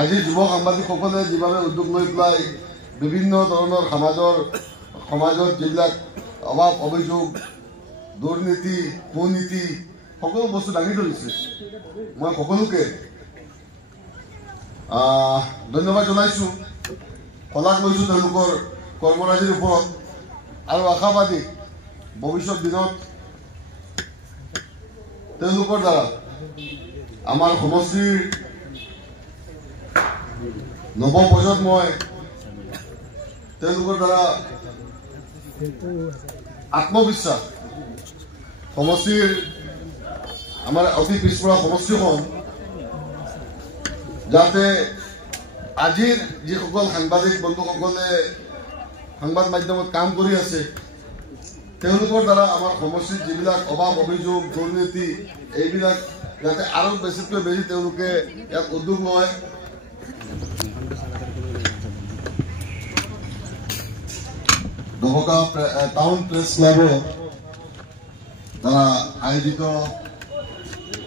আজি যুৱ সাংবাদিকসকলে যেভাবে উদ্যোগ লৈ পেলাই বিভিন্ন ধৰণৰ সমাজৰ যিবিলাক অভাৱ অভিযোগ দুৰ্নীতি কুনীতি সকলো বস্তু দাঙি ধৰিছে মই সকলোকে ধন্যবাদ জনাইছোঁ শলাগ লৈছোঁ তেওঁলোকৰ কৰ্মৰাজিৰ ওপৰত আৰু আশাবাদী ভৱিষ্যত দিনত তেওঁলোকৰ দ্বাৰা আমাৰ সমষ্টিৰ নৱ প্ৰজন্মই তেওঁলোকৰ দ্বাৰা আত্মবিশ্বাস সমষ্টিৰ আমাৰ অতি পিছপৰা সমষ্টিখন যাতে আজিৰ যিসকল সাংবাদিক বন্ধুসকলে সংবাদ মাধ্যমত কাম কৰি আছে তেওঁলোকৰ দ্বাৰা আমাৰ সমষ্টিত যিবিলাক অভাৱ অভিযোগ দুৰ্নীতি এইবিলাক যাতে আৰু বেছিতকৈ বেছি তেওঁলোকে ইয়াত উদ্যোগ লয় দহকা টাউন প্ৰেছ ক্লাবৰ দ্বাৰা আয়োজিত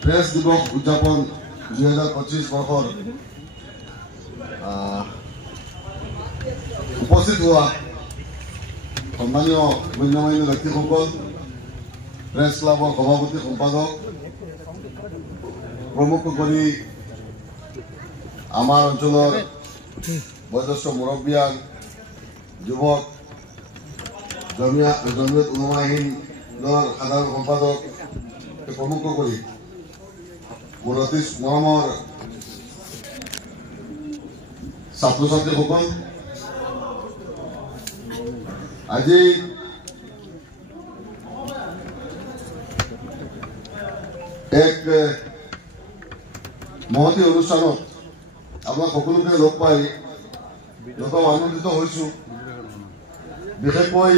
প্ৰেছ দিৱস উদযাপন 2025 বৰ্ষৰ উপস্থিত হোৱা সম্মানীয় গণ্যমান্য ব্যক্তিসকল প্ৰেছ ক্লাবৰ সভাপতি সম্পাদক প্ৰমুখ কৰি আমাৰ অঞ্চলৰ বয়োজ্যেষ্ঠ মুৰব্বীয়ান যুৱক জমিয়ত উলমা হিন্দৰ সাধাৰণ সম্পাদক প্ৰমুখ কৰি মোৰ অতি মৰমৰ ছাত্ৰ ছাত্ৰীসকল আজি এক মহতি অনুষ্ঠানত আপোনাক সকলোকে লগ পাই যথেষ্ট আনন্দিত হৈছোঁ বিশেষকৈ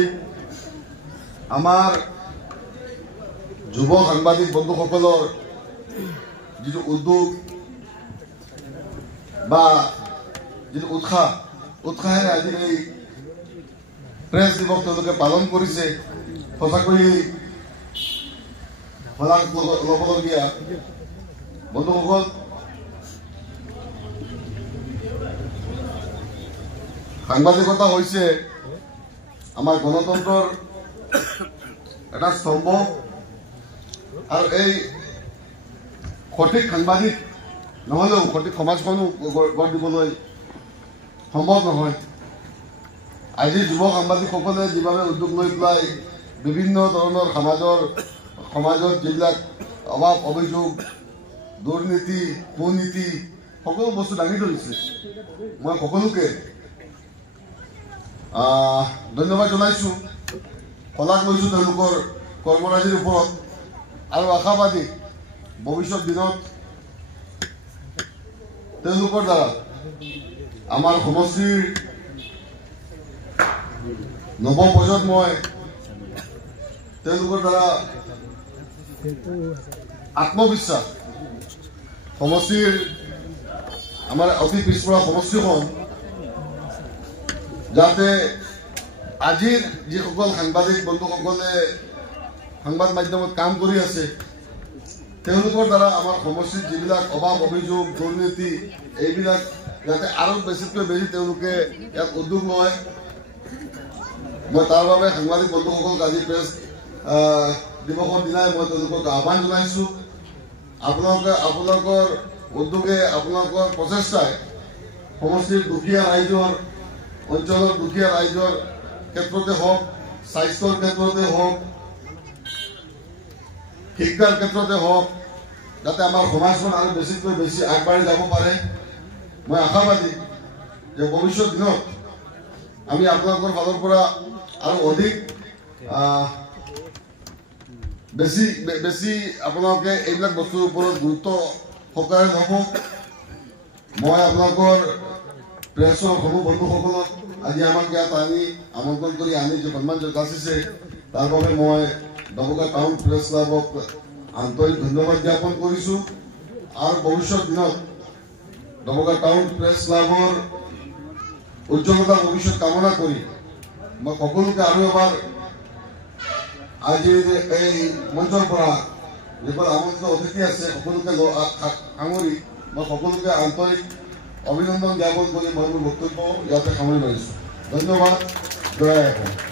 আমাৰ যুৱ সাংবাদিক বন্ধুসকলৰ যিটো উদ্যোগ বা যিটো উৎসাহেৰে আজি এই প্ৰেছ দিৱস তেওঁলোকে পালন কৰিছে সঁচাকৈ শলাগ ল'বলগীয়া বন্ধুসকল সাংবাদিকতা হৈছে আমাৰ গণতন্ত্ৰৰ এটা স্তম্ভ আৰু এই সঠিক সাংবাদিক নহ'লেও সঠিক সমাজখনো গঢ় দিবলৈ সম্ভৱ নহয় আজি যুৱ সাংবাদিকসকলে যেভাবে উদ্যোগ লৈ পেলাই বিভিন্ন ধৰণৰ সমাজৰ যিবিলাক অভাৱ অভিযোগ দুৰ্নীতি কুনীতি সকলো বস্তু দাঙি ধৰিছে মই সকলোকে ধন্যবাদ জনাইছোঁ শলাগ লৈছোঁ তেওঁলোকৰ কৰ্মৰাজিৰ ওপৰত আৰু আশাবাদী ভৱিষ্যত দিনত তেওঁলোকৰ দ্বাৰা আমাৰ সমষ্টিৰ নৱ প্ৰজন্মই তেওঁলোকৰ দ্বাৰা আত্মবিশ্বাস সমষ্টিৰ আমাৰ অতি পিছপৰা সমষ্টিখন যাতে আজিৰ যিসকল সাংবাদিক বন্ধুসকলে সংবাদ মাধ্যমত কাম কৰি আছে তেওঁলোকৰ দ্বাৰা আমাৰ সমষ্টিত যিবিলাক অভাৱ অভিযোগ দুৰ্নীতি এইবিলাক যাতে আৰু বেছিতকৈ বেছি তেওঁলোকে ইয়াত উদ্যোগ লয় মই তাৰ বাবে সাংবাদিক বন্ধুসকলক আজি প্ৰেছ দিৱসৰ দিনাই মই তেওঁলোকক আহ্বান জনাইছোঁ আপোনালোকৰ উদ্যোগে আপোনালোকৰ প্ৰচেষ্টাই সমষ্টিৰ দুখীয়া ৰাইজৰ অঞ্চলৰ দুখীয়া ৰাইজৰ ক্ষেত্ৰতে হওক স্বাস্থ্যৰ ক্ষেত্ৰতে হওক শিক্ষাৰ ক্ষেত্ৰতে হওক যাতে আমাৰ সমাজখন আৰু বেছিতকৈ বেছি আগবাঢ়ি যাব পাৰে মই আশাবাদী যে ভৱিষ্যত দিনত আমি আপোনালোকৰ ফালৰ পৰা আৰু অধিক বেছি আপোনালোকে এইবিলাক বস্তুৰ ওপৰত গুৰুত্ব সহকাৰে ল'ব মই আপোনালোকৰ প্ৰেছৰ সমূহ বন্ধুসকলক আজি আমাক ইয়াত আমন্ত্ৰণ কৰি আনি যে সন্মান যাচিছে তাৰ বাবে মই দমকা টাউন প্ৰেছ ক্লাবক আন্তৰিক ধন্যবাদ জ্ঞাপন কৰিছোঁ আৰু ভৱিষ্যত দিনত দমকা টাউন প্ৰেছ ক্লাবৰ উজ্জ্বলতা ভৱিষ্যত কামনা কৰি মই সকলোকে আৰু এবাৰ আজি এই মঞ্চৰ পৰা যিসকল আমন্ত্ৰিত অতিথি আছে সকলোকে সাঙুৰি মই সকলোকে আন্তৰিক অভিনন্দন জ্ঞাপন কৰি মই মোৰ বক্তব্য ইয়াতে সামৰি মাৰিছোঁ। ধন্যবাদ। জয় অসম।